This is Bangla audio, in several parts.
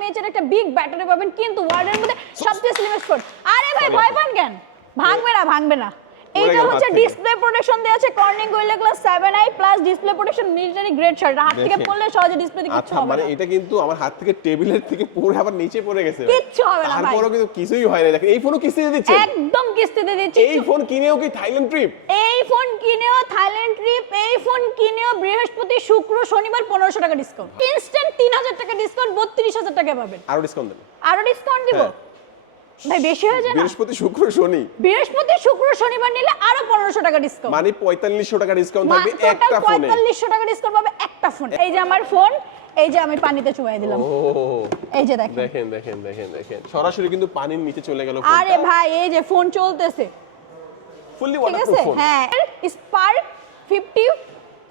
mAh এর একটা বিগ ব্যাটারি পাবেন, কিন্তু ওয়ার্ল্ডের মধ্যে সবচেয়ে স্লিমেস্ট ফোন। আরে ভাই ভয় পান কেন? ভাঙবে না। এইটা হচ্ছে ডিসপ্লে প্রোটেকশন দেয়া আছে Corning Gorilla Glass 7i plus display protection military grade শার্ট। হাত থেকে পড়লে সহজে ডিসপ্লে থেকে কিছু হবে না। মানে এটা কিন্তু আমার হাত থেকে টেবিলের থেকে পড়ে আবার নিচে পড়ে গেছে, কিচ্ছু হবে না ভাই। তারপরেও কিন্তু কিছুই হয় না। দেখেন এই ফোনও কিস্তিতে দিচ্ছে, একদম কিস্তিতে দিচ্ছি। এই ফোন কিনেও কি থাইল্যান্ড ট্রিপ? এই ফোন কিনেও থাইল্যান্ড ট্রিপ, এই ফোন কিনেও বৃহস্পতি শুক্র শনিবার 1500 টাকা ডিসকাউন্ট, ইনস্ট্যান্ট 3000 টাকা ডিসকাউন্ট, 32000 টাকা পাবেন। আরো ডিসকাউন্ট দেন, আরো ডিসকাউন্ট দিব ভাই, বেশি হয়ে যায় না? বৃহস্পতি শুক্র শনি, বৃহস্পতি শুক্র শনিবার নিলে আরো 1500 টাকা ডিসকাউন্ট, মানে 4500 টাকা ডিসকাউন্ট থাকবে একটা ফোনে। 4500 টাকা ডিসকাউন্ট পাবে একটা ফোন। এই যে আমার ফোন, এই যে আমি পানিতে চুবাই দিলাম, এই যে দেখেন সরাসরি কিন্তু পানির নিচে চলে গেল ফোনটা। আরে ভাই এই যে ফোন চলতেছে ফুললি ঠিক ওয়াটারপ্রুফ আছে। ফোন। হ্যাঁ, স্পার্ক 50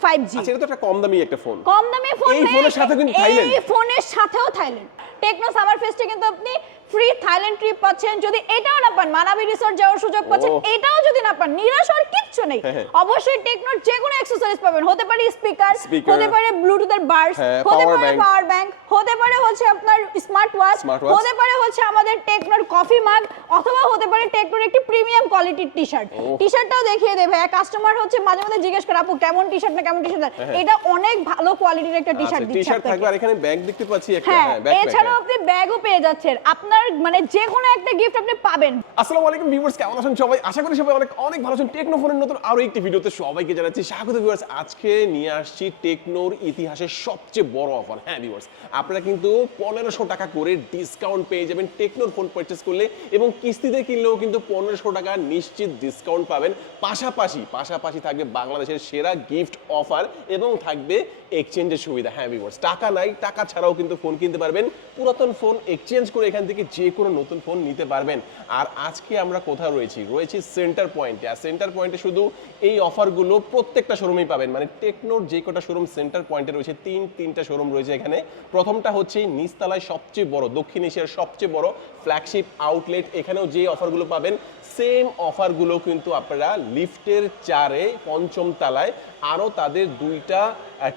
5G। আচ্ছা, এটা তো একটা কম দামি একটা ফোন। কম দামি ফোন, এই ফোনের সাথে কিন্তু থাইল্যান্ড, এই ফোনের সাথেও থাইল্যান্ড। টেকনো সামার ফেস্টে কিন্তু আপনি ফ্রি থাইল্যান্ড ট্রিপ পাচ্ছেন। যদি এটাও না পান, মানাবি রিসোর্ট যাওয়ার সুযোগ পাচ্ছেন। এটাও যদি না পান, নিরাশ হওয়ার কিচ্ছু নেই। অবশ্যই টেকনোর যে কোনো অ্যাকসেসরিজ পাবেন। হতে পারে স্পিকার, হতে পারে ব্লুটুথের বাডস, হতে পারে পাওয়ার ব্যাংক, হতে পারে হচ্ছে আপনার স্মার্ট ওয়াচ, হতে পারে হচ্ছে আমাদের টেকনোর কফি মাগ, অথবা হতে পারে টেকনোর একটি প্রিমিয়াম কোয়ালিটির টি-শার্ট। টি-শার্টটাও দেখিয়ে দেবে। কাস্টমার হচ্ছে মাঝে মাঝে জিজ্ঞেস করে, আপু কেমন টি-শার্ট না কেমন টি-শার্ট। এটা অনেক ভালো কোয়ালিটির একটা টি-শার্ট দিচ্ছে। টি-শার্ট থাকবে আর এখানে ব্যাগ দেখতে পাচ্ছি একটা, হ্যাঁ ব্যাকপ্যাক। এছাড়াও আপনি ব্যাগও পেয়ে যাচ্ছেন। আপনার মানে যে কোনো একটা গিফট আপনি পাবেন। আসসালামু আলাইকুম ভিউয়ার্স, কেমন আছেন সবাই? আশা করি সবাই অনেক ভালো আছেন। টেকনো ফোনের নতুন আরো একটি ভিডিওতে সবাইকে জানাচ্ছি স্বাগত ভিউয়ার্স। আজকে নিয়ে আসছি টেকনোর ইতিহাসের সবচেয়ে বড় অফার। হ্যাঁ ভিউয়ার্স, আপনারা কিন্তু 1500 টাকা করে ডিসকাউন্ট পেয়ে যাবেন টেকনোর ফোন পারচেজ করলে, এবং কিস্তিতে কিনলেও কিন্তু 1500 টাকা নিশ্চিত ডিসকাউন্ট পাবেন। পাশাপাশি থাকবে বাংলাদেশের সেরা গিফট অফার এবং থাকবে এক্সচেঞ্জের সুবিধা। হ্যাঁ ভিউয়ার্স, টাকা নাই, টাকা ছাড়াও কিন্তু ফোন কিনতে পারবেন। পুরাতন ফোন এক্সচেঞ্জ করে এখান থেকে যে কোনো নতুন ফোন নিতে পারবেন। আর আজকে আমরা কোথায় রয়েছি সেন্টার পয়েন্টে। আর সেন্টার পয়েন্টে শুধু এই অফারগুলো প্রত্যেকটা শোরুমেই পাবেন। মানে টেকনোর যে কটা শোরুম সেন্টার পয়েন্টে রয়েছে, তিনটা শোরুম রয়েছে এখানে। প্রথমটা হচ্ছে নিচতলায় সবচেয়ে বড়, দক্ষিণ এশিয়ার সবচেয়ে বড় ফ্ল্যাগশিপ আউটলেট। এখানেও যে অফারগুলো পাবেন সেম অফারগুলো কিন্তু আপনারা লিফটের 4-এ 5ম তলায় আরও তাদের 2টা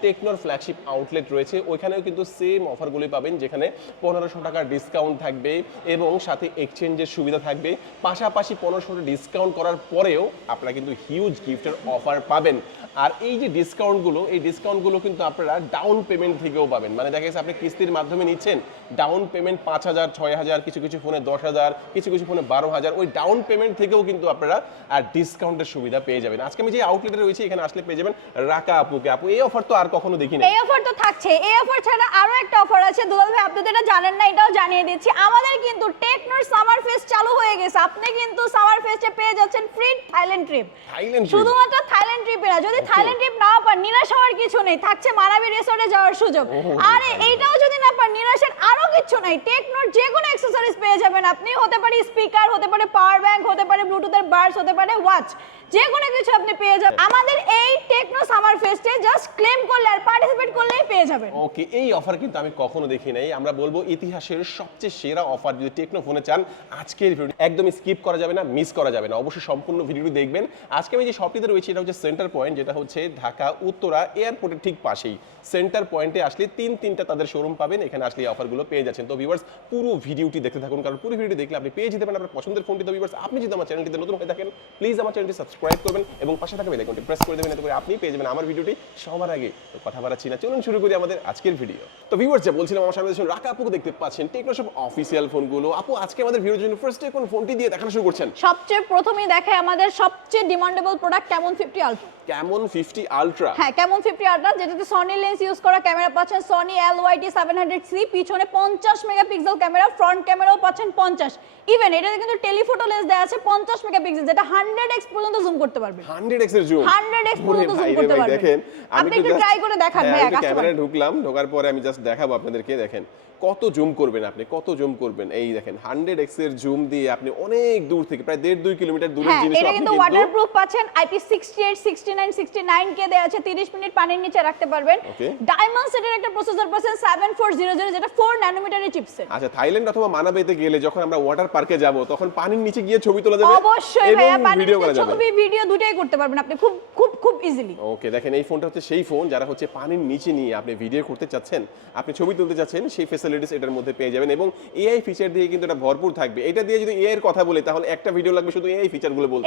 টেকনোর ফ্ল্যাগশিপ আউটলেট রয়েছে, ওইখানেও কিন্তু সেম অফারগুলি পাবেন, যেখানে 1500 টাকার ডিসকাউন্ট থাকবে এবং সাথে এক্সচেঞ্জের সুবিধা থাকবে। পাশাপাশি 1500 টাকা ডিসকাউন্ট করার পরেও আপনারা কিন্তু হিউজ গিফটের অফার পাবেন। আর এই যে ডিসকাউন্টগুলো কিন্তু আপনারা ডাউন পেমেন্ট থেকেও পাবেন। মানে দেখা গেছে আপনি কিস্তির মাধ্যমে নিচ্ছেন, ডাউন পেমেন্ট 5000, 6000, কিছু ফোনে 10000, কিছু ফোনে 12000, ওই ডাউন পেমেন্ট থেকেও কিন্তু আপনারা ডিসকাউন্টের সুবিধা পেয়ে যাবেন। আজকে আমি যে আউটলেটে রয়েছে এখানে আসলে পেয়ে যাবেন রাকা আপুকে। আপু, এই অফার তো আর কখনো দেখিনি। এই অফার তো থাকছে। এই অফার ছাড়া আরো একটা অফার আছে। দুলাল ভাই আপনি তো এটা জানেন না, এটাও জানিয়ে দিচ্ছি। আমাদের কিন্তু টেকনোর সামার ফেস্ট চালু হয়ে গেছে। আপনি কিন্তু সামার ফেস্টে পেয়ে যাচ্ছেন ফ্রি থাইল্যান্ড ট্রিপ। শুধুমাত্র থাইল্যান্ড ট্রিপে না, যদি থাইল্যান্ড ট্রিপ না পান নিরাশ হওয়ার কিছু নেই, থাকছে মানাবি রিসোর্টে যাওয়ার সুযোগ। আরে এইটাও যদি না পান নিরাশের আরো কিছু নাই। টেকনোর যে কোনো অ্যাকসেসরিজ পেয়ে যাবেন আপনি। হতে পারে স্পিকার, হতে পারে পাওয়ার ব্যাংক, হতে পারে ব্লুটুথের বাডস, হতে পারে ওয়াচ, যে কোনো কিছু আপনি পেয়ে যাবেন আমাদের এই টেকনো সামার ফেস্টে। জাস্ট ক্লেম করলে আর পার্টিসিপেট করলেই পেয়ে যাবেন। ওকে, এই অফার কিন্তু আমি কখনো দেখি নাই। আমরা বলবো ইতিহাসের সবচেয়ে সেরা অফার। যদি টেকনো ফোনে চান, আজকের ভিডিও একদমই স্কিপ করা যাবে না, মিস করা যাবে না, অবশ্যই সম্পূর্ণ ভিডিওটি দেখবেন। আজকে আমি যে শপটিতে রয়েছি এটা হচ্ছে সেন্টার পয়েন্ট, যেটা হচ্ছে ঢাকা উত্তরা এয়ারপোর্টের ঠিক পাশেই। সেন্টার পয়েন্টে আসলে তিনটা তাদের শোরুম পাবেন। এখানে আসলে এই অফারগুলো পেয়ে যাচ্ছেন। তো ভিউয়ার্স, পুরো ভিডিওটি দেখতে থাকুন, কারণ পুরো ভিডিওটি দেখলে আপনি পেয়ে যেতে পারেন আপনার পছন্দের ফোনটি। তো ভিউয়ার্স, আপনি যদি আমার চ্যানেলটিতে নতুন হয়ে থাকেন, প্লিজ আমার চ্যানেলটি সাবস্ক্রাইব করবেন এবং পাশে থাকা বেল আইকনটি প্রেস করে দেবেন, এতে করে আপনি পেয়ে যাবেন আমার ভিডিওটি সবার আগে। তো কথা বাড়াচ্ছি না, চলুন শুরু করি আমাদের আজকের ভিডিও। তো ভিউয়ার্স, যা বলছিলাম, আমার সামনে রাকা আপুকে দেখতে পাচ্ছেন, টেকনো সব অফিসিয়াল ফোনগুলো। আপু, আজকে আমাদের ভিডিওর জন্য ফার্স্টে কোন ফোনটি দিয়ে দেখানো শুরু করছেন? সবচেয়ে প্রথমেই দেখায় আমাদের সবচেয়ে demandable product Camon 50 ultra. Camon 50 ultra. হ্যাঁ, ক্যামন 50 আলট্রা, যেটাতে সনি লেন্স ইউজ করা ক্যামেরা পাচ্ছেন, সনি LYT 700C, পিছনে 50 মেগাপিক্সেল ক্যামেরা, ফ্রন্ট ক্যামেরাও পাচ্ছেন 50। ইভেন এটাতে কিন্তু টেলিফটো লেন্স দেয়া আছে 50 মেগাপিক্সেল, যেটা 100x পর্যন্ত জুম করতে পারবে। 100x এর জুম, 100x পর্যন্ত জুম করতে পারবে। দেখেন, আপনি একটু ট্রাই করে দেখান ভাই। ক্যামেরায় ঢোকার পরে আমি জাস্ট দেখাবো আপনাদেরকে। দেখেন কত জুম করবেন আপনি, কত জুম করবেন। এই দেখেন 100x এর জুম দিয়ে আপনি অনেক দূর থেকে, প্রায় 1.5-2 কিলোমিটার দূরের জিনিস আপনি কিন্তু ওয়াটারপ্রুফ পাচ্ছেন। IP68, 69, 69 কে দেয়া আছে, 30 মিনিট পানির নিচে রাখতে পারবেন। ডায়মন্ড সেটের একটা প্রসেসর পাচ্ছেন 7400, যেটা 4 ন্যানোমিটারের চিপসেট। আচ্ছা, থাইল্যান্ড অথবা মানাবেতে গেলে যখন আমরা ওয়াটার পার্কে যাব, তখন পানির নিচে গিয়ে ছবি তোলা যাবে। অবশ্যই ভাইয়া, পানির নিচে ছবি, ভিডিও দুটাই করতে পারবেন আপনি খুব খুব খুব ইজিলি। ওকে, দেখেন এই ফোনটা হচ্ছে সেই ফোন যারা হচ্ছে পানির নিচে নিয়ে আপনি ভিডিও করতে চাচ্ছেন, আপনি ছবি তুলতে চাচ্ছেন, সেই ফ্যাসিলিটিস এটার মধ্যে পেয়ে যাবেন এবং এআই ফিচার দিয়ে কিন্তু এটা ভরপুর থাকবে। এটা দিয়ে যদি এআই এর কথা বলি তাহলে একটা ভিডিও লাগবে শুধু এআই ফিচারগুলো বলতে।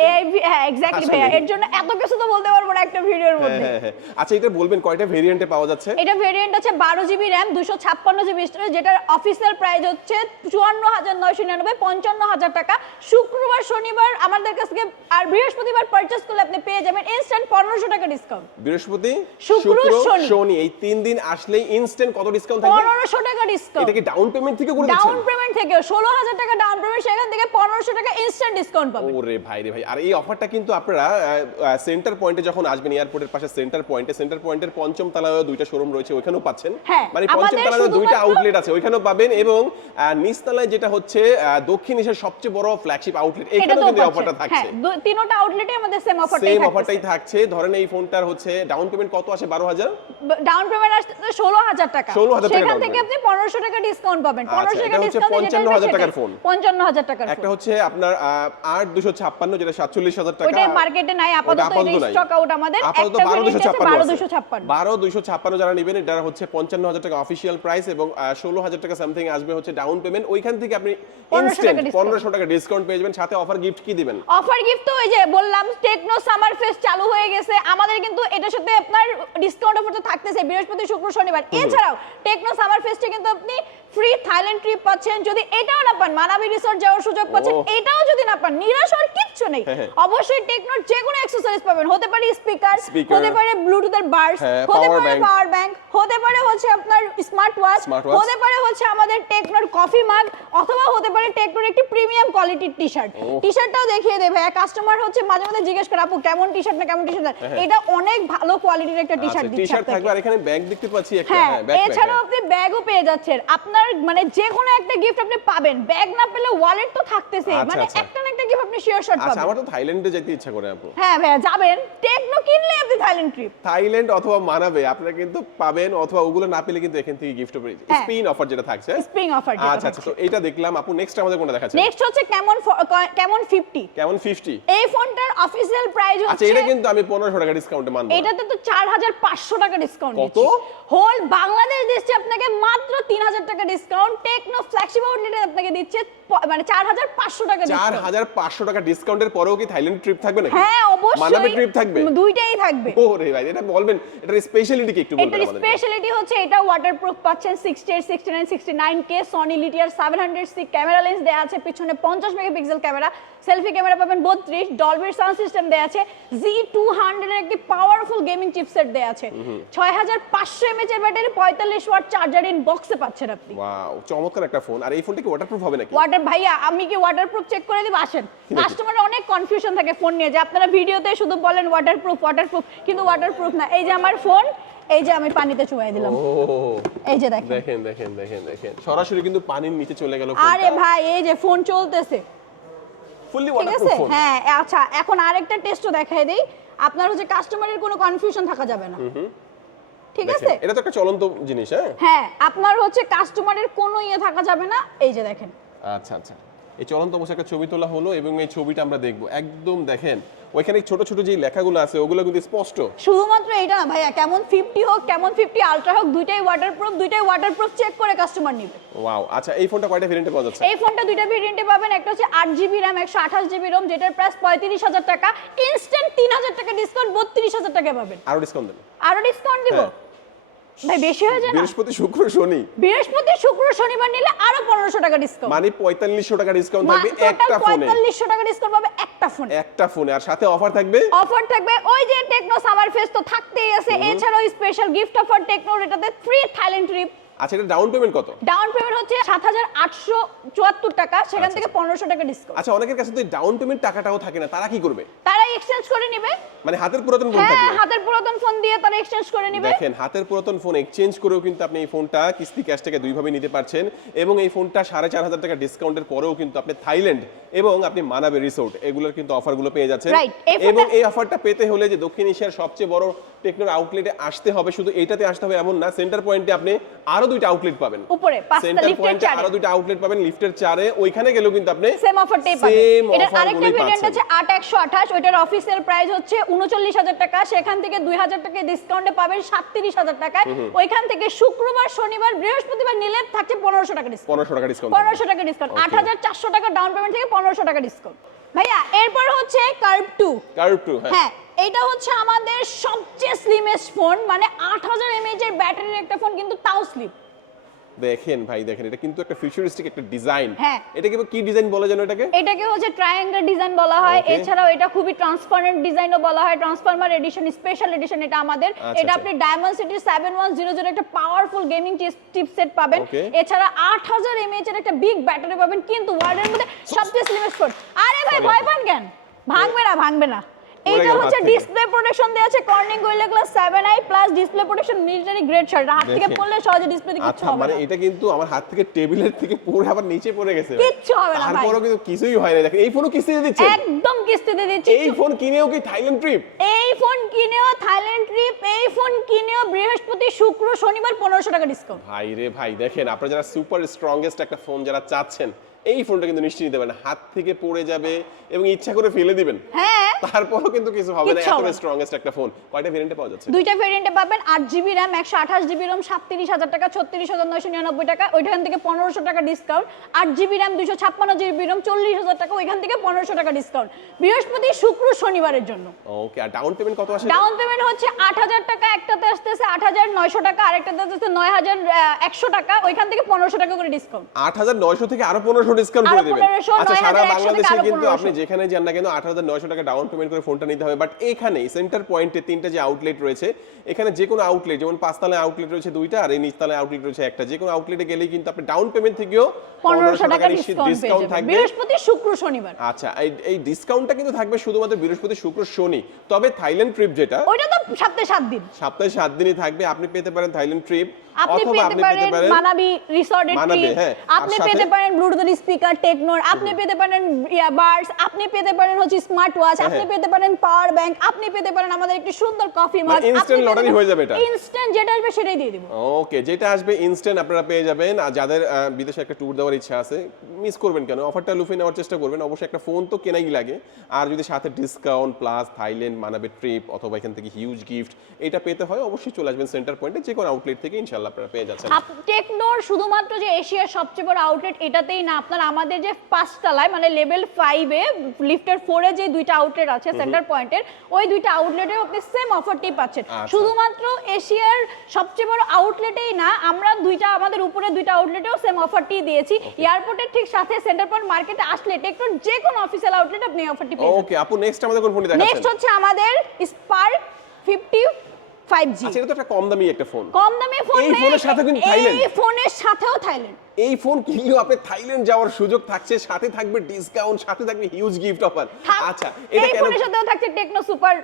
হ্যাঁ এক্স্যাক্টলি ভাইয়া, এর জন্য এত কিছু তো বলতে পারবো না একটা ভিডিওর মধ্যে। হ্যাঁ। আচ্ছা, এটা বলবেন কয়টা ভেরিয়েন্টে পাওয়া যাচ্ছে? এটা ভেরিয়েন্ট আছে 12 জিবি র‍্যাম 256 জিবি স্টোরেজ, যেটার অফিশিয়াল প্রাইস হচ্ছে 54,999 55,000 টাকা। শুক্রবার শনিবার আমাদের কাছ থেকে আর বৃহস্পতিবার পারচেজ করলে আপনি পেয়ে যাবেন ইনস্ট্যান্ট 1500 টাকা ডিসকাউন্ট। বৃহস্পতি শুক্র শনি এই 3 দিন আসলেই ইনস্ট্যান্ট কত ডিসকাউন্ট থাকবে? 1500 টাকা ডিসকাউন্ট। এটা কি ডাউন পেমেন্ট থেকে করে দিচ্ছেন? ডাউন পেমেন্ট থেকে 16,000 টাকা ডাউন পেমেন্ট, সেখান থেকে 1500 টাকা ইনস্ট্যান্ট ডিসকাউন্ট পাবেন। ওরে ভাই রে ভাই, আর এই অফারটা কিন্তু আপনারা সেন্টার পয়েন্টে যখন আসবেন, এয়ারপোর্টের পাশে সেন্টার পয়েন্টের পঞ্চম তলায় দুইটা শোরুম রয়েছে, ওখানেও পাচ্ছেন। মানে পঞ্চম তলায় দুইটা আউটলেট আছে, ওখানেও পাবেন এবং নিচ তলায় যেটা হচ্ছে দক্ষিণ এশিয়ার সবচেয়ে বড় ফ্ল্যাগশিপ আউটলেট, এখানেও কিন্তু অফারটা থাকছে। হ্যাঁ, তিনটা আউটলেটে আমাদের সেম অফারটাই থাকছে। ধরেন এই ফোনটার হচ্ছে ডাউন পেমেন্ট কত আসে? 12,000 ডাউন পেমেন্ট আসছে 16,000 টাকা। 16,000 টাকা সেখান থেকে আপনি 1500 টাকা ডিসকাউন্ট পাবেন। 1500 টাকা ডিসকাউন্ট 55,000 টাকার ফোন। 55,000 টাকার ফোন। একটা হচ্ছে আপনার 8256 যেটা 47,000 টাকা। ওটা মার্কেটে নাই আপাতত, এটা স্টক আউট আমাদের। একটা 12,256 12,256 যারা নেবেন, এটা হচ্ছে 55,000 টাকা অফিশিয়াল প্রাইস এবং 16,000 টাকা সামথিং আসবে হচ্ছে ডাউন পেমেন্ট। ওইখান থেকে আপনি ইনস্ট্যান্ট 1500 টাকা ডিসকাউন্ট পেয়ে যাবেন। সাথে অফার গিফট কি দিবেন? অফার গিফট তো ওই যে বললাম টেকনো সামার ফেস্ট চালু হয়ে গেছে আমাদের, কিন্তু এটার সাথে আপনার ডিসকাউন্ট অফার তো থাকতেছে বৃহস্পতি শুক্র শনিবার। এছাড়াও টেকনো সামার ফেস্টে কিন্তু আপনি ফ্রি থাইল্যান্ড ট্রিপ পাচ্ছেন। যদি এটাও না পান, মানাবি রিসোর্ট যাওয়ার সুযোগ পাচ্ছেন। এটাও যদি না পান, নিরাশ হওয়ার কিচ্ছু নেই। অবশ্যই টেকনোর যে কোনো অ্যাকসেসরিজ পাবেন। হতে পারে স্পিকার, হতে পারে ব্লুটুথের বাডস, হতে পারে পাওয়ার ব্যাংক, হতে পারে হচ্ছে আপনার স্মার্ট ওয়াচ, হতে পারে হচ্ছে আমাদের টেকনোর কফি মাগ, অথবা হতে পারে টেকনোর একটি প্রিমিয়াম কোয়ালিটির টি-শার্ট। টি-শার্টটাও দেখিয়ে দেবে কাস্টমার হচ্ছে মাঝে মাঝে জিজ্ঞেস করে আপু কেমন টি-শার্ট না কেমন টি-শার্ট। এটা অনেক ভালো কোয়ালিটির একটা টি-শার্ট দিচ্ছে। টি-শার্ট থাকবে আর এখানে ব্যাগ দেখতে পাচ্ছি একটা। হ্যাঁ, এছাড়াও আপনি ব্যাগও পেয়ে যাচ্ছেন। আপনার মানে যে কোনো একটা গিফট আপনি পাবেন, ব্যাগ না পেলে ওয়ালেট তো থাকতেছে, মানে একটা না একটা গিফট আপনি শিওর শট পাবেন। আচ্ছা, আমার তো থাইল্যান্ডে যেতে ইচ্ছা করে আপু। হ্যাঁ ভাইয়া যাবেন, টেকনো কিনলে আপনি থাইল্যান্ড ট্রিপ, থাইল্যান্ড অথবা মানাবে আপনারা কিন্তু পাবেন, অথবা ওগুলো না পেলে কিন্তু এখান থেকে গিফট পেয়ে যাবেন। স্পিন অফার যেটা থাকছে, স্প্রিং অফার। আচ্ছা, তো এটা দেখলাম আপু। নেক্সট আমাদের কোনটা দেখাচ্ছেন? নেক্সট হচ্ছে কেমন 50। এই ফোনটার অফিশিয়াল প্রাইস হচ্ছে, আচ্ছা এটা কিন্তু আমি 1500 টাকা ডিসকাউন্টে মানবো। এটাতে তো 4500 টাকা ডিসকাউন্ট কত? হোল বাংলাদেশ দিচ্ছে আপনাকে মাত্র 3000 টাকা ডিসকাউন্ট। টেকনো ফ্ল্যাগশিপ আউটলেটে আপনাকে দিচ্ছে মানে 4500 টাকা ডিসকাউন্ট। 4500 টাকা ডিসকাউন্টের পরেও কি থাইল্যান্ড ট্রিপ থাকবে নাকি? হ্যাঁ অবশ্যই, মানাবে ট্রিপ থাকবে, দুইটাই থাকবে। ওরে ভাই, এটা বলবেন এটার স্পেশালিটি কি একটু বলবেন আমাদের? এটার স্পেশালিটি হচ্ছে এটা ওয়াটারপ্রুফ পাচ্ছেন 68, 69, 69K Sony লিটিয়ার 700C camera lens দেয়া আছে, পিছনে 50 মেগাপিক্সেল ক্যামেরা, সেলফি ক্যামেরা পাবেন 32, ডলবি সাউন্ড সিস্টেম দেয়া আছে, Z200 এর একটি পাওয়ারফুল গেমিং চিপসেট দেয়া আছে, 6500 mAh এর ব্যাটারি, 45 ওয়াট চার্জার ইন বক্সে পাচ্ছেন আপনি। ওয়াও, চমৎকার একটা ফোন। আর এই ফোনটা কি ওয়াটারপ্রুফ হবে নাকি? ওয়াটার ভাইয়া আমি কি ওয়াটারপ্রুফ চেক করে দিব? আসেন। কাস্টমারের অনেক কনফিউশন থাকে ফোন নিয়ে, যে আপনারা ভিডিওতে শুধু বলেন ওয়াটারপ্রুফ কিন্তু ওয়াটারপ্রুফ না। এই যে আমার ফোন, এই যে আমি পানিতে চুবাই দিলাম, এই যে দেখেন সরাসরি কিন্তু পানির নিচে চলে গেল ফোনটা। আরে ভাই এই যে ফোন চলতেছে ফুললি ঠিক আছে। Waterproof phone. হ্যাঁ আচ্ছা, এখন আরেকটা টেস্টও দেখাই দেই, আপনার হচ্ছে কাস্টমারের কোনো কনফিউশন থাকা যাবে না। ঠিক আছে, এটা তো একটা চলন্ত জিনিস। হ্যাঁ আপনার হচ্ছে কাস্টমারের কোনো ইয়ে থাকা যাবে না। এই যে দেখেন, আচ্ছা, এই চলন্ত অবস্থায় একটা ছবি তোলা হলো এবং এই ছবিটা আমরা দেখবো। একদম দেখেন ওইখানে ছোট ছোট যে লেখাগুলো আছে ওগুলো কিন্তু স্পষ্ট। শুধুমাত্র এটা না ভাইয়া, কেমন 50 হোক কেমন 50 আলট্রা হোক, দুইটাই ওয়াটারপ্রুফ চেক করে কাস্টমার নেবে। ওয়াও, আচ্ছা এই ফোনটা কয়টা ভেরিয়েন্টে পাওয়া যাচ্ছে? এই ফোনটা দুইটা ভেরিয়েন্টে পাবেন, একটা হচ্ছে 8GB RAM 128GB ROM, যেটার প্রাইস 35,000 টাকা, ইনস্ট্যান্ট 3000 টাকা ডিসকাউন্ট 32,000 টাকা পাবেন। আরো ডিসকাউন্ট দেন? আরো ডিসকাউন্ট দিব ভাই, বেশি হয়ে যায় না? বৃহস্পতি শুক্র শনিবার নিলে আরো 1500 টাকা ডিসকাউন্ট, মানে 4500 টাকা ডিসকাউন্ট থাকবে একটা ফোনে। 4500 টাকা ডিসকাউন্ট পাবে একটা ফোনে, আর সাথে অফার থাকবে ওই যে টেকনো সামার ফেস্ট তো থাকতেই আছে। এছাড়াও স্পেশাল গিফট অফার টেকনোর, এটাতে ফ্রি থাইল্যান্ড ট্রিপ। আচ্ছা, এটা ডাউন পেমেন্ট কত? ডাউন পেমেন্ট হচ্ছে 7874 টাকা, সেখান থেকে 1500 টাকা ডিসকাউন্ট। আচ্ছা, অনেকের কাছে তো ডাউন পেমেন্ট টাকাটাও থাকে না, তারা কি করবে? তারা এক্সচেঞ্জ করে নেবে, মানে হাতের পুরাতন ফোন থাকবে। হ্যাঁ হাতের পুরাতন ফোন দিয়ে তারা এক্সচেঞ্জ করে নেবে। দেখেন, হাতের পুরাতন ফোন এক্সচেঞ্জ করেও কিন্তু আপনি এই ফোনটা কিস্তি ক্যাশ থেকে দুই ভাবে নিতে পারছেন এবং এই ফোনটা 4500 টাকা ডিসকাউন্টের পরেও কিন্তু আপনি থাইল্যান্ড এবং আপনি মানাবে রিসোর্ট এগুলোর কিন্তু অফারগুলো পেয়ে যাচ্ছেন। এবং এই অফারটা পেতে হলে যে দক্ষিণ এশিয়ার সবচেয়ে বড় টেকনোর আউটলেটে আসতে হবে, শুধু এইটাতে আসতে হবে এমন না, সেন্টার পয়েন্টে আপনি আরো দুইটা আউটলেট পাবেন উপরে 5টা সেন্টার লিফটের পয়েন্টে চারে আরো দুইটা আউটলেট পাবেন লিফটের চারে ওইখানে গেলেও কিন্তু আপনি সেম অফারটাই পাবেন Same এটা offer আরেকটা গুলোই ভেরিয়েন্ট পাচ্ছেন। আছে 8128 ওইটার অফিসিয়াল প্রাইস হচ্ছে 39000 টাকা সেখান থেকে 2000 টাকা ডিসকাউন্টে পাবেন 37000 টাকায় ওইখান থেকে শুক্রবার শনিবার বৃহস্পতিবার নিলে থাকছে 1500 টাকা ডিসকাউন্ট 1500 টাকা ডিসকাউন্ট 1500 টাকা ডিসকাউন্ট 8400 টাকা ডাউন পেমেন্ট থেকে 1500 টাকা ডিসকাউন্ট ভাইয়া এরপর হচ্ছে কার্ভ 2 কার্ভ 2 হ্যাঁ এটা হচ্ছে আমাদের সবচেয়ে স্লিমেস্ট ফোন মানে 8000 mAh এর ব্যাটারির একটা ফোন কিন্তু তাও স্লিম দেখেন ভাই দেখেন এটা কিন্তু একটা ফিউচারিস্টিক একটা ডিজাইন হ্যাঁ। এটাকে কি ডিজাইন বলা জানো এটাকে এটাকে হচ্ছে ট্রায়াঙ্গেল ডিজাইন বলা হয় Okay. এছাড়াও এটা খুবই ট্রান্সপারেন্ট ডিজাইনও বলা হয় ট্রান্সফরমার এডিশন স্পেশাল এডিশন এটা আমাদের আচ্ছা, এটা আচ্ছা। আপনি ডায়মন্ড সিটি 7100 একটা পাওয়ারফুল গেমিং চিপসেট পাবেন Okay. এছাড়া 8000 mAh এর একটা বিগ ব্যাটারি পাবেন কিন্তু ওয়ার্ল্ডের মধ্যে সবচেয়ে স্লিমেস্ট ফোন আরে ভাই Sorry, ভয় পান কেন ভাঙবে না পড়ে এইটা গেল হচ্ছে হাত থেকে। ডিসপ্লে প্রোটেকশন দেয়া আছে Corning Gorilla Glass 7i plus display protection military grade শার্ট হাত থেকে দেখেন। পড়লে সহজে ডিসপ্লেতে কিছু আচ্ছা হবে মানে না এটা কিন্তু আমার হাত থেকে টেবিলের থেকে পড়ে আবার নিচে পড়ে গেছে ভাই। কিচ্ছু হবে না ভাই। তারপরেও কিন্তু কিছুই হয় না দেখেন এই ফোনও কিস্তিতে দিচ্ছেন একদম কিস্তিতে দিচ্ছি এই ফোন কিনেও কি থাইল্যান্ড ট্রিপ এই ফোন কিনেও থাইল্যান্ড ট্রিপ এই ফোন কিনেও বৃহস্পতি শুক্র শনিবার 1500 টাকা ডিসকাউন্ট ভাই রে ভাই দেখেন আপনারা যারা সুপার স্ট্রংগেস্ট একটা ফোন যারা চাচ্ছেন এই ফোনটা কিন্তু নিশ্চিত নিতে পারেন হাত থেকে পড়ে যাবে এবং ইচ্ছা করে ফেলে দিবেন হ্যাঁ তারপরও কিন্তু কিছু হবে না কিচ্ছু হবে এত না। স্ট্রংগেস্ট একটা ফোন কয়টা ভেরিয়েন্টে পাওয়া যাচ্ছে দুইটা ভেরিয়েন্টে পাবেন 8GB RAM 128GB ROM 37000 টাকা 36999 টাকা ওইখান থেকে 1500 টাকা discount 8GB RAM 256GB ROM 40000 টাকা ওইখান থেকে 1500 টাকা ডিসকাউন্ট বৃহস্পতি শুক্র শনিবারের জন্য ওকে আর ডাউন পেমেন্ট কত আসে ডাউন পেমেন্ট হচ্ছে 8000 টাকা একটাতে আসতেছে 8900 টাকা আরেকটাতে আসতেছে 9100 টাকা ওইখান থেকে 1500 টাকা করে ডিসকাউন্ট 8900 থেকে আরো 1500 ডিসকাউন্ট করে আরো দিবেন 1500, আচ্ছা সারা 9100 বাংলাদেশে থেকে আরো কিন্তু 1500 আপনি যেখানে যান না কেন 8900 টাকা ডাউন পেমেন্ট করে ফোনটা নিতে হবে বাট এখানে সেন্টার পয়েন্টে তিনটা যে আউটলেট রয়েছে এখানে যে কোনো আউটলেট যেমন পাঁচতলায় আউটলেট রয়েছে দুইটা আর এই নিচতলায় আউটলেট রয়েছে একটা যে কোনো আউটলেটে গেলেই কিন্তু আপনি ডাউন পেমেন্ট থেকেও 1500 টাকা নিশ্চিত ডিসকাউন্ট পেয়ে ডিসকাউন্ট যাবেন থাকবে বৃহস্পতি শুক্র শনিবার আচ্ছা এই ডিসকাউন্টটা কিন্তু থাকবে শুধুমাত্র বৃহস্পতি শুক্র শনি তবে থাইল্যান্ড ট্রিপ যেটা ওইটা তো সপ্তাহে 7 দিন সপ্তাহে 7 দিনই থাকবে আপনি পেতে পারেন থাইল্যান্ড ট্রিপ আপনি অথবা পেতে আপনি পারেন পেতে পারেন মানাবি রিসর্টের মানাবে, ট্রিপ হ্যাঁ। আপনি আর সাথে- পেতে পারেন ব্লুটুথ স্পিকার টেকনোর আপনি পেতে পারেন ইয়ারবাডস আপনি পেতে পারেন হচ্ছে স্মার্ট ওয়াচ আপনি হ্যাঁ। পেতে পারেন পাওয়ার ব্যাংক আপনি পেতে পারেন আমাদের একটি সুন্দর কফি মাগ মানে instant lottery হয়ে যাবে এটা। ইনস্ট্যান্ট যেটা আসবে সেটাই দিয়ে দিব ওকে যেটা আসবে ইনস্ট্যান্ট আপনারা পেয়ে যাবেন আর যাদের বিদেশে একটা ট্যুর দেওয়ার ইচ্ছা আছে মিস করবেন কেন অফারটা লুফে নেওয়ার চেষ্টা করবেন অবশ্যই একটা ফোন তো কেনাই লাগে আর যদি সাথে ডিসকাউন্ট প্লাস থাইল্যান্ড মানাবে ট্রিপ অথবা এখান থেকে হিউজ গিফট এটা পেতে হয় অবশ্যই চলে আসবেন সেন্টার পয়েন্টে যে কোনো আউটলেট থেকে ইনশাআল্লাহ আপনারা পেয়ে যাচ্ছেন টেকনোর শুধুমাত্র যে এশিয়ার সবচেয়ে বড় আউটলেট এটাতেই না আপনার আমাদের যে 5 তলায় মানে লেভেল 5 এ লিফটের 4 এ যে দুইটা আউটলেট আছে সেন্টার পয়েন্টের ওই দুইটা আউটলেটে আপনি সেম অফারটি পাচ্ছেন আচ্ছা। শুধুমাত্র এশিয়ার সবচেয়ে বড় আউটলেটেই না আমরা দুইটা আমাদের উপরে দুইটা আউটলেটেও সেম অফারটি দিয়েছি এয়ারপোর্টের ঠিক সাথে সেন্টার পয়েন্ট মার্কেটে আসলে টেকনোর যে কোনো অফিসিয়াল আউটলেট আপনি এই অফারটি পেয়ে ওকে আপু নেক্সট আমাদের কোন ফোনটি দেখাচ্ছেন নেক্সট হচ্ছে আমাদের স্পার্ক 55G আচ্ছা এটা তো একটা কম দামি একটা ফোন কম দামি ফোন এই ফোনের সাথে কিন্তু থাইল্যান্ড। এই ফোনের সাথেও থাইল্যান্ড এই ফোন কিনলেও আপনি থাইল্যান্ড যাওয়ার সুযোগ থাকছে সাথে থাকবে ডিসকাউন্ট সাথে থাকবে হিউজ গিফট অফার আচ্ছা এটা এই কেন ফোনের সাথেও থাকছে টেকনো সুপার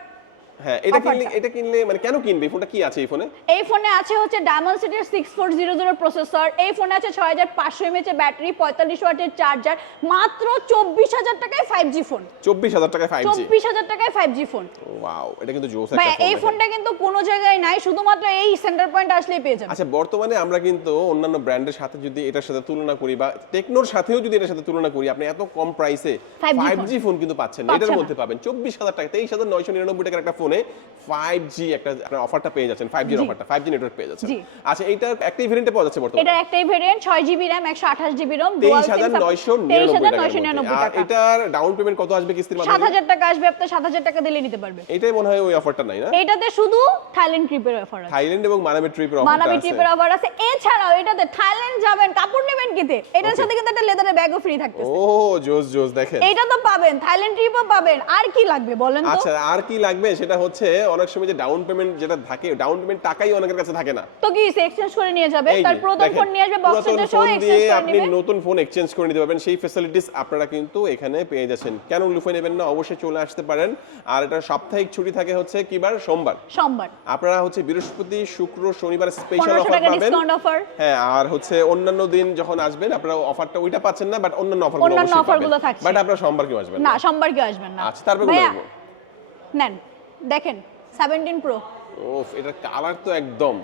হ্যাঁ এটা কিনলে মানে কেন কিনবে এই ফোনটা কি আছে এই ফোনে এই ফোনে আছে হচ্ছে ডায়মন্ড সিটির 6400 প্রসেসর এই ফোনে আছে 6500 mAh এর ব্যাটারি 45 ওয়াটের চার্জার মাত্র 24000 টাকায় 5G ফোন 24000 টাকায় 5G 24000 টাকায় 5G ফোন ওয়াও এটা কিন্তু জোস ভাই একটা ফোন এই ফোনটা কিন্তু কোনো জায়গায় নাই শুধুমাত্র এই সেন্টার পয়েন্ট আসলেই পেয়ে যাবেন আচ্ছা বর্তমানে আমরা কিন্তু অন্যান্য ব্র্যান্ডের সাথে যদি এটার সাথে তুলনা করি বা টেকনোর সাথেও যদি এটার সাথে তুলনা করি আপনি এত কম প্রাইসে 5G 5G ফোন কিন্তু পাচ্ছেন পাচ্ছেন এটার না। মধ্যে পাবেন 24000 টাকা 23999 টাকার একটা ফোনে 5G একটা আপনার অফারটা পেয়ে যাচ্ছেন 5G এর জি। অফারটা 5G নেটওয়ার্ক পেয়ে যাচ্ছেন জি। আচ্ছা এইটার একটাই ভেরিয়েন্টে পাওয়া যাচ্ছে বর্তমানে এটা একটাই variant 6GB RAM 128GB ROM dual SIM 23999 আর টাকা এটার ডাউন পেমেন্ট কত আসবে কিস্তির মাধ্যমে 7000 টাকা আসবে আপনি 7000 টাকা দিলে নিতে পারবে এটাই মনে হয় ওই অফারটা নাই না এটাতে শুধু থাইল্যান্ড ট্রিপের অফার আছে থাইল্যান্ড এবং মানাবে ট্রিপের অফারটা মানাবি আছে ট্রিপের অফার আছে এছাড়াও এটাতে থাইল্যান্ড যাবেন কাপড় নেবেন কিতে এটার Okay. সাথে কিন্তু একটা লেদারের ব্যাগও ফ্রি থাকতেছে ও জোস জোস দেখেন এটা তো পাবেন থাইল্যান্ড ট্রিপও পাবেন আর কি লাগবে বলেন তো আচ্ছা আর কি লাগবে সেটা হচ্ছে অনেক সময় যে ডাউন পেমেন্ট যেটা থাকে ডাউন পেমেন্ট টাকাই অনেকের কাছে থাকে না তো কি এক্সচেঞ্জ করে নিয়ে যাবে এই যে, তার পুরাতন দেখেন, ফোন নিয়ে আসবে বক্স পুরাতন সেটের সহ ফোন এক্সচেঞ্জ দিয়ে করে আপনি নেবে নতুন ফোন এক্সচেঞ্জ করে নিতে পারবেন সেই ফ্যাসিলিটিস আপনারা কিন্তু এখানে পেয়ে যাচ্ছেন কেন লুফে নেবেন না অবশ্যই চলে আসতে পারেন আর এটা সাপ্তাহিক ছুটি থাকে হচ্ছে কিবার সোমবার সোমবার আপনারা হচ্ছে বৃহস্পতি শুক্র শনিবার স্পেশাল 1500 অফার টাকা পাবেন ডিসকাউন্ট অফার হ্যাঁ আর হচ্ছে অন্যান্য দিন যখন আসবেন আপনারা অফারটা ওইটা পাচ্ছেন না বাট অন্যান্য অফারগুলো অন্যান্য অবশ্যই অফারগুলো পাবেন থাকছে। বাট আপনারা সোমবার কেউ আসবেন না সোমবার কেউ আসবেন না আচ্ছা তারপর ভাইয়া, বলবো নেন দেখেন 17 প্রো ওফ এটা কালার তো একদম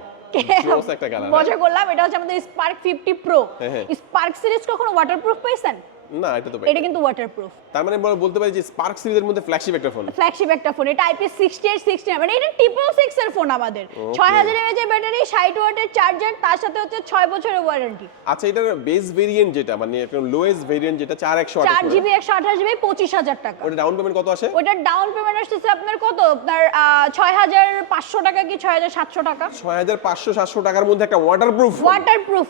জোস একটা কালার। মজা করলাম, এটা হচ্ছে আমাদের স্পার্ক 50 প্রো। হ্যাঁ। স্পার্ক সিরিজ কখনো ওয়াটারপ্রুফ পাইছেন? না, এটা তো এটা কিন্তু ওয়াটারপ্রুফ। তার মানে বলতে পারি যে স্পার্ক সিরিজের মধ্যে ফ্ল্যাগশিপ একটা ফোন। ফ্ল্যাগশিপ একটা ফোন, এটা IP68 69, মানে এটা 666 এর ফোন আমাদের। 6000 mAh এর ব্যাটারি, 60 ওয়াটের চার্জার, তার সাথে হচ্ছে 6 বছরের ওয়ারেন্টি। আচ্ছা, এটার বেস ভেরিয়েন্ট যেটা মানে একদম লোয়েস্ট ভেরিয়েন্ট যেটা 4128 4GB 128GB 25000 টাকা। ওটা ডাউন পেমেন্ট কত আসে? ওটার ডাউন পেমেন্ট আসছে আপনার কত, আপনার 6500 টাকা কি 6700 টাকা। 6500-700 টাকার মধ্যে একটা waterproof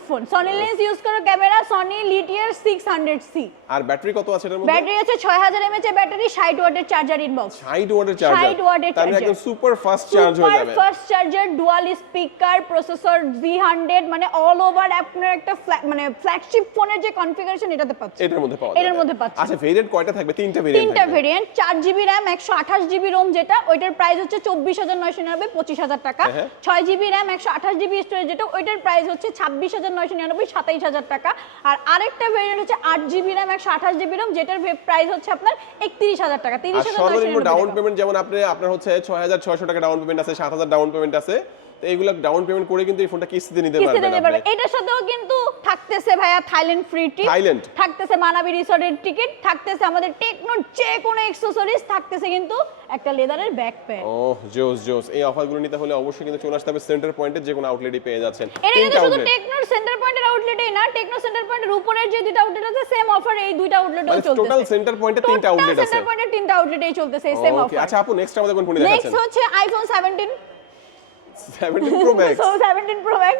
phone, Sony lens use করো ক্যামেরা, সনি লিটিয়ার 600C। আর ব্যাটারি কত আছে এটার মধ্যে? ব্যাটারি আছে 6000 mAh এর ব্যাটারি, 60 ওয়াটের চার্জার ইনবক্স। 60 ওয়াটের চার্জার। 60 ওয়াটের তার মানে চার্জার। একদম সুপার ফাস্ট চার্জ হয়ে যাবে। Super fast charger, dual speaker, processor Z100, মানে অল ওভার আপনার একটা মানে ফ্ল্যাগশিপ ফোনের যে কনফিগারেশন এটাতে পাচ্ছেন। এটার মধ্যে পাওয়া যাবে। এটার মধ্যে পাচ্ছেন। আচ্ছা, ভেরিয়েন্ট কয়টা থাকবে? তিনটা ভেরিয়েন্ট তিনটা থাকবে। Variant, 4GB RAM 128GB ROM যেটা, ওইটার প্রাইস হচ্ছে 24999, 25000 টাকা। 6GB RAM 128GB স্টোরেজ যেটা, ওইটার প্রাইস হচ্ছে 26999, 27000 টাকা। আর আরেকটা ভেরিয়েন্ট হচ্ছে 8GB RAM 128GB ROM যেটার প্রাইস হচ্ছে আপনার 31000 টাকা, আর সর্বনিম্ন 30999 ডাউন টাকা। পেমেন্ট যেমন আপনার হচ্ছে 6600 টাকা ডাউন পেমেন্ট আছে, 7000 ডাউন পেমেন্ট আছে। তো এইগুলা ডাউন পেমেন্ট করে কিন্তু এই ফোনটা কিস্তিতে নিতে কিস্তিতে নিতে পারবেন পারবে। আপনি। এটার সাথেও কিন্তু থাকতেছে ভাইয়া থাইল্যান্ড ফ্রি ট্রিপ, থাইল্যান্ড থাকতেছে মানাবি রিসোর্টের টিকিট, থাকতেছে আমাদের টেকনোর যে কোনো অ্যাকসেসরিজ, থাকতেছে কিন্তু একটা লেদারের ব্যাকপ্যাক। ওহ, জোস। এই অফারগুলো নিতে হলে অবশ্যই কিন্তু চলে আসতে হবে সেন্টার পয়েন্টে, যে কোনো আউটলেটে পেয়ে যাচ্ছেন। এটা কিন্তু তিনটা শুধু আউটলেট। টেকনোর সেন্টার পয়েন্টের আউটলেটেই না, টেকনো সেন্টার পয়েন্টের উপরের যে দুইটা আউটলেট আছে সেম অফার এই দুইটা আউটলেটেও মানে চলতেছে। টোটাল সেন্টার পয়েন্টে তিনটা আউটলেট আছে। সেন্টার পয়েন্টের তিনটা আউটলেটেই চলতেছে এই সেম ওকে, অফার। আচ্ছা আপু, নেক্সট আমাদের কোন ফোন নেক্সট দেখাচ্ছেন? হচ্ছে iPhone 17 Pro Max। So 17 Pro Max।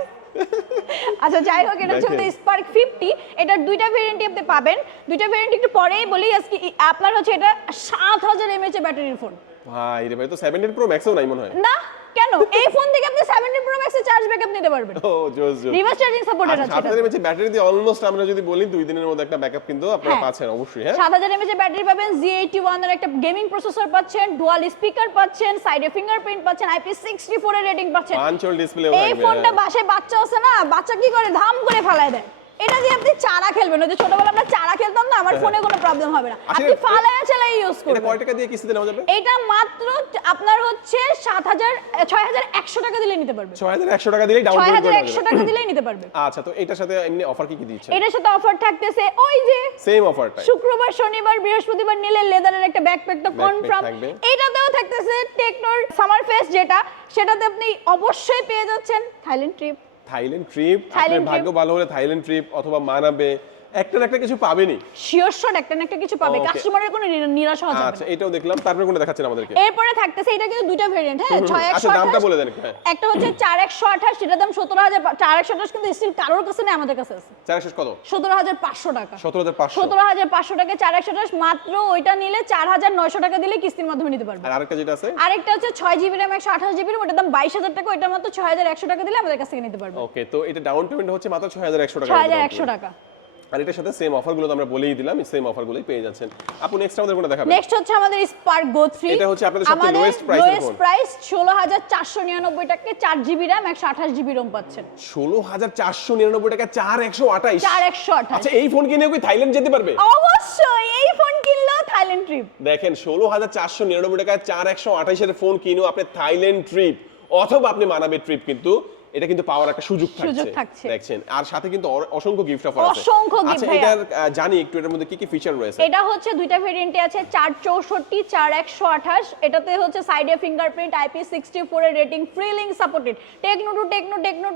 আচ্ছা যাই হোক, এটা হচ্ছে স্পার্ক 50, এটার দুইটা ভেরিয়েন্টই আপনি পাবেন। দুইটা ভেরিয়েন্ট একটু পরেই বলি। আজকে আপনার হচ্ছে এটা 7000 mAh এর ব্যাটারির ফোন। ভাই রে ভাই, তো 17 Pro Max ও নাই মনে হয়। না কেন, এই ফোন থেকে আপনি 17 Pro Max এর চার্জ ব্যাকআপ নিতে পারবেন। ও জোস। রিভার্স চার্জিং সাপোর্টেড আছে। 7000 mAh ব্যাটারি দিয়ে অলমোস্ট আমরা যদি বলি 2 দিনের মধ্যে একটা ব্যাকআপ কিন্তু আপনারা হ্যাঁ। পাচ্ছেন অবশ্যই। হ্যাঁ, 7000 mAh এর ব্যাটারি পাবেন, Z81 এর একটা গেমিং প্রসেসর পাচ্ছেন, ডুয়াল স্পিকার পাচ্ছেন, সাইডে ফিঙ্গারপ্রিন্ট পাচ্ছেন, IP64 এর রেটিং পাচ্ছেন। পাঞ্চল ডিসপ্লে এই ফোনটা বাসায় বাচ্চা আছে না, বাচ্চা কি করে ধাম করে ফালায় দেয়। এটা দিয়ে আপনি চারা খেলবেন, ওই যে ছোটবেলায় আমরা চারা খেলতাম না, আমার ফোনে কোনো প্রবলেম হবে না, আপনি ফালায়া চালাই ইউজ এটা করবেন। কয় টাকা দিয়ে কিস্তিতে নেওয়া যাবে? এটা মাত্র আপনার হচ্ছে 6100 টাকা দিলে নিতে পারবেন। 6100 টাকা দিলেই ডাউন পেমেন্ট করে 6100 টাকা দিলেই নিতে পারবেন। আচ্ছা, তো এটার সাথে এমনি অফার কি দিচ্ছেন? এটার সাথে অফার থাকতেছে ওই যে সেম অফারটাই। শুক্রবার, শনিবার, বৃহস্পতিবার নিলে লেদারের একটা ব্যাকপ্যাক তো কনফার্ম। থাকবে। এটাতেও থাকতেছে টেকনোর সামার ফেস্ট যেটা, সেটাতে আপনি অবশ্যই পেয়ে যাচ্ছেন থাইল্যান্ড ট্রিপ। থাইল্যান্ড ট্রিপ, আপনার থাইল্যান্ড ভাগ্য ভালো হলে থাইল্যান্ড ট্রিপ অথবা মানাবে, একটা না একটা কিছু পাবেনই। শিওর শট একটা না একটা কিছু পাবে, Okay. কাস্টমারের কোনো নিরাশা হবে আচ্ছা, না। এটাও দেখলাম। তারপরে কোনটা দেখাচ্ছেন আমাদেরকে? এরপরে থাকতেছে, এটা কিন্তু দুইটা ভেরিয়েন্ট, হ্যাঁ, আচ্ছা, দামটা 6128 বলে দেন একটু। হ্যাঁ, একটা হচ্ছে 4128, সেটার দাম 17000। 4128 কিন্তু স্টিল কারোর কাছে নেই, আমাদের কাছে আছে 400 কত? 17500 টাকা। 17500। 17500 টাকা 4128, মাত্র ওইটা নিলে 4900 টাকা দিলে কিস্তির মাধ্যমে নিতে পারবেন। আর আরেকটা যেটা আছে? আরেকটা হচ্ছে 6GB RAM 128GB ROM, ওটার দাম 22000 টাকা, ওইটা মাত্র 6100 টাকা দিলে আমাদের কাছ থেকে নিতে পারবেন। ওকে, তো এটা ডাউন পেমেন্ট হচ্ছে মাত্র 6100 টাকা। 6100 টাকা। আর এটার সাথে সেম অফারগুলো তো আমরা বলেই দিলাম, এই সেম অফারগুলোই পেয়ে যাচ্ছেন। আপু, নেক্সট আমাদের কোনটা দেখাবেন? নেক্সট হচ্ছে আমাদের স্পার্ক গো 3। এটা হচ্ছে আপনাদের সবচেয়ে lowest price এর ফোন। প্রাইস 16499 টাকায় 4GB RAM 128GB ROM পাচ্ছেন। 16499 টাকা 4128। 4128। আচ্ছা, এই ফোন কিনে কি থাইল্যান্ড যেতে পারবে? অবশ্যই এই ফোন কিনলেও থাইল্যান্ড ট্রিপ। দেখেন, 16499 টাকায় 4128 এর ফোন কিনো আপনি থাইল্যান্ড ট্রিপ অথবা আপনি মানাবে ট্রিপ, কিন্তু এটা কিন্তু পাওয়ার একটা সুযোগ থাকছে। দেখছেন, আর সাথে কিন্তু অসংখ্য গিফট অফার আছে। অসংখ্য gift আচ্ছা, ভাইয়া। এটার জানি একটু এটার মধ্যে কি কি ফিচার রয়েছে? এটা হচ্ছে দুইটা ভেরিয়েন্টে আছে, 464, 4128। এটাতে হচ্ছে সাইডে ফিঙ্গারপ্রিন্ট, IP64 এর rating, free link supported, Tecno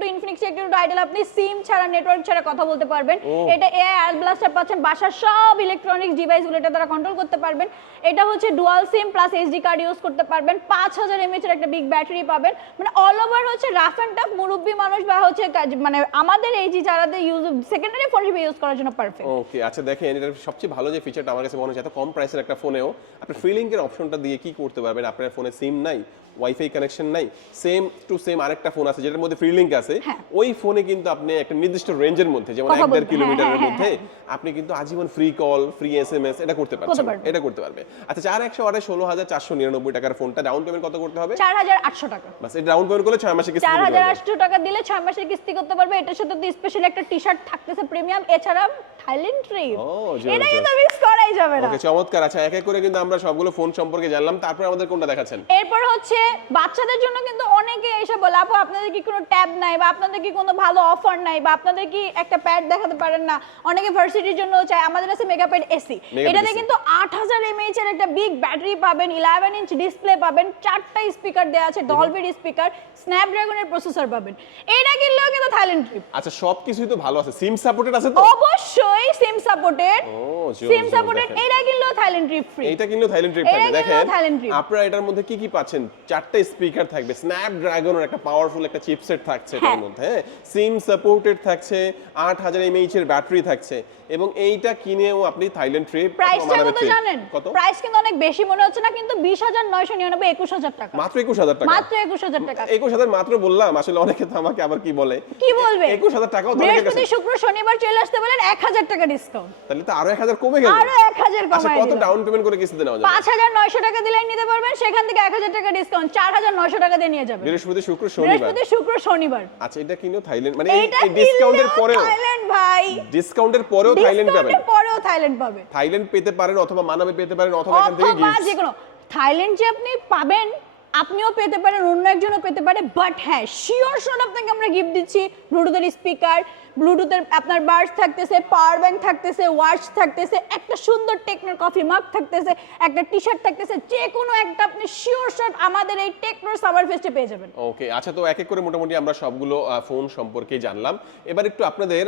to Infinix, Tecno to idle, আপনি সিম ছাড়া নেটওয়ার্ক ছাড়া কথা বলতে পারবেন। এটা এআই আর্ট ব্লাস্টার পাচ্ছেন, বাসার সব ইলেকট্রনিক্স ডিভাইসগুলো এটা দ্বারা কন্ট্রোল করতে পারবেন। এটা হচ্ছে dual SIM plus SD card use করতে পারবেন। 5000 mAh এর একটা বিগ ব্যাটারি পাবেন, মানে অল ওভার হচ্ছে রাফ এন্ড টাফ মুরব্বি মানুষ বা হচ্ছে মানে আমাদের এই যে যারা ইউজ সেকেন্ডারি ফোন হিসেবে ইউজ করার জন্য পারফেক্ট। ওকে, আচ্ছা দেখেন, এটার সবচেয়ে ভালো যে ফিচারটা আমার কাছে মনে হচ্ছে, এত কম প্রাইসের একটা ফোনেও আপনি ফ্রি লিংকের অপশনটা দিয়ে কি করতে পারবেন। আপনার ফোনে সিম নাই, ওয়াইফাই কানেকশন নাই, সেম টু সেম আরেকটা ফোন আছে যেটার মধ্যে ফ্রি লিংক আছে, ওই ফোনে কিন্তু আপনি একটা নির্দিষ্ট রেঞ্জের মধ্যে, যেমন 1.5 কিলোমিটারের মধ্যে আপনি কিন্তু আজীবন ফ্রি কল, ফ্রি এসএমএস এটা করতে পারছেন। এটা করতে পারবে। আচ্ছা, 4128 16499 টাকার ফোনটা ডাউন পেমেন্ট কত করতে হবে? 4800 টাকা। বাস, এটা ডাউন পেমেন্ট করলে 6 মাসে কিস্তি দিতে হবে। 4800 টাকা দিলে 6 মাসের কিস্তি করতে পারবে। এটার সাথে তো স্পেশালি একটা টি-শার্ট থাকতেছে প্রিমিয়াম, এছাড়া থাইল্যান্ড ট্রিপ। ও, জোস, এটা জোস। কিন্তু মিস করাই যাবে না। ওকে, চমৎকার। আচ্ছা, এক এক করে কিন্তু আমরা সবগুলো ফোন সম্পর্কে জানলাম, তারপর আমাদের কোনটা দেখাচ্ছেন? এরপর হচ্ছে বাচ্চাদের জন্য কিন্তু অনেকে এসে বলে আপু আপনাদের কি কোনো ট্যাব নাই বা আপনাদের কি কোনো ভালো অফার নাই বা আপনাদের কি একটা প্যাড দেখাতে পারেন না, অনেকে ভার্সিটির জন্য চায়। আমাদের আছে মেগাপ্যাড এসি, Megapad এটাতে AC কিন্তু 8000 mAh এর একটা বিগ ব্যাটারি পাবেন, 11 ইঞ্চ ডিসপ্লে পাবেন, 4টা স্পিকার দেওয়া আছে, ডলবির স্পিকার, স্ন্যাপড্রাগনের প্রসেসর পাবেন। এটা কিনলেও কিন্তু থাইল্যান্ড ট্রিপ। আচ্ছা, সবকিছুই তো ভালো আছে, সিম সাপোর্টেড আছে তো? অবশ্যই সিম সাপোর্টেড, ও, জোস, সিম জোস, সাপোর্টেড। দেখেন। এটা কিনলেও থাইল্যান্ড ট্রিপ ফ্রি। এইটা কিন্তু থাইল্যান্ড ট্রিপ এটা থাকবে। কিন্তু দেখেন থাইল্যান্ড ট্রিপ। আপনারা এটার মধ্যে কি কি পাচ্ছেন? 4টা স্পিকার থাকবে, স্ন্যাপড্রাগনের একটা পাওয়ারফুল একটা চিপসেট থাকছে এটার হ্যাঁ। মধ্যে, হ্যাঁ, সিম সাপোর্টেড থাকছে, 8000 mAh এর ব্যাটারি থাকছে, এবং এইটা কিনেও আপনি থাইল্যান্ড ট্রিপ প্রাইসটা কত জানেন? কত? প্রাইস কিন্তু অনেক বেশি মনে হচ্ছে না, কিন্তু 20999, 21000 টাকা, মাত্র 21000 টাকা। মাত্র 21000 টাকা। 21000 মাত্র বললাম, আসলে অনেকে তো আমাকে আবার কি বলে, কি বলবে? 21000 টাকাও তো অনেকের কাছে। বৃহস্পতি শুক্র শনিবার চলে আসতে বলেন 1000 টাকা ডিসকাউন্ট, তাহলে তো আরো 1000 কমে গেল। আরো 1000 আচ্ছা, কমাই কত দিলাম। ডাউন পেমেন্ট করে কিস্তিতে নেওয়া যাবে? 5900 টাকা দিলেই নিতে পারবেন, সেখান থেকে 1000 টাকা ডিসকাউন্ট, 4900 টাকা দিয়ে নিয়ে যাবেন। বৃহস্পতি শুক্র শনিবার। বৃহস্পতি শুক্র শনিবার। আচ্ছা, এটা কিনো থাইল্যান্ড, মানে এইটা এই ডিসকাউন্টের কিনলেও পরেও, থাইল্যান্ড ভাই, ডিসকাউন্টের পরেও থাইল্যান্ড পাবেন। ডিসকাউন্টের পরেও থাইল্যান্ড পাবে। থাইল্যান্ড পেতে পারেন, অথবা মানাবে পেতে পারেন, অথবা এখান থেকে অথবা গিফট। যে কোনো থাইল্যান্ড যে আপনি পাবেন, আপনিও পেতে পারেন, অন্য একজনও পেতে পারে। বাট হ্যাঁ, শিওর শট আপনাকে আমরা গিফট দিচ্ছি, ব্লুটুথের স্পিকার, ব্লুটুথের আপনার বাডস থাকতেছে, পাওয়ার ব্যাংক থাকতেছে, ওয়াচ থাকতেছে, একটা সুন্দর টেকনোর কফি মাগ থাকতেছে, একটা টি শার্ট থাকতেছে, যে কোনো একটা আপনি শিওর শট আমাদের এই টেকনোর সামার ফেস্টে পেয়ে যাবেন। ওকে, আচ্ছা, তো এক এক করে মোটামুটি আমরা সবগুলো ফোন সম্পর্কে জানলাম। এবার একটু আপনাদের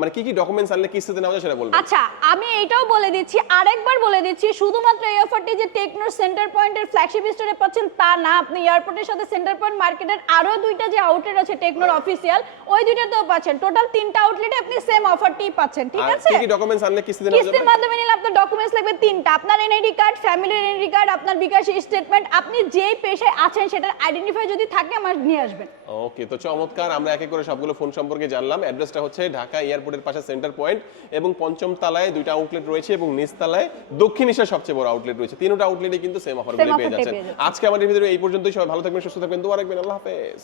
মানে কি কি ডকুমেন্টস আনলে কিস্তিতে নেওয়া যায় সেটা বলবেন। আচ্ছা, আমি এইটাও বলে দিচ্ছি, আরেকবার বলে দিচ্ছি, শুধুমাত্র এই অফারটি যে টেকনোর সেন্টার পয়েন্টের ফ্ল্যাগশিপ স্টোরে পাচ্ছেন তা না, আপনি এয়ারপোর্টের সাথে সেন্টার পয়েন্ট মার্কেটের আরো দুইটা যে আউটলেট আছে টেকনোর অফিসিয়াল, ওই দুইটাতেও পাচ্ছেন। টোটাল 3টা আউটলেটে আপনি সেম অফারটি পাচ্ছেন, ঠিক আর আছে? কি কি ডকুমেন্টস আনলে কিস্তিতে নেওয়া যাবে? কিস্তির মাধ্যমে নিলে আপনার ডকুমেন্টস লাগবে 3টা, আপনার এনআইডি কার্ড, ফ্যামিলির এনআইডি কার্ড, আপনার বিকাশ স্টেটমেন্ট, আপনি যেই পেশায় আছেন সেটার আইডেন্টিফাই যদি থাকে আমার নিয়ে আসবেন। ওকে, তো চমৎকার। আমরা এক এক করে সবগুলো ফোন সম্পর্কে জানলাম। অ্যাড্রেসটা হচ্ছে ঢাকা এয়ারপোর্টের পাশে সেন্টার পয়েন্ট, এবং 5ম তলায় 2টা আউটলেট রয়েছে, এবং নিচ তলায় দক্ষিণ এশিয়ার সবচেয়ে বড় আউটলেট রয়েছে। 3টা আউটলেটে কিন্তু সেম অফারগুলো পেয়ে offer যাচ্ছেন। পেয়ে যাচ্ছেন। আজকে আমাদের ভিডিও এই পর্যন্তই। সবাই ভালো থাকবেন, সুস্থ থাকবেন, দোয়া রাখবেন। আল্লাহ হাফেজ।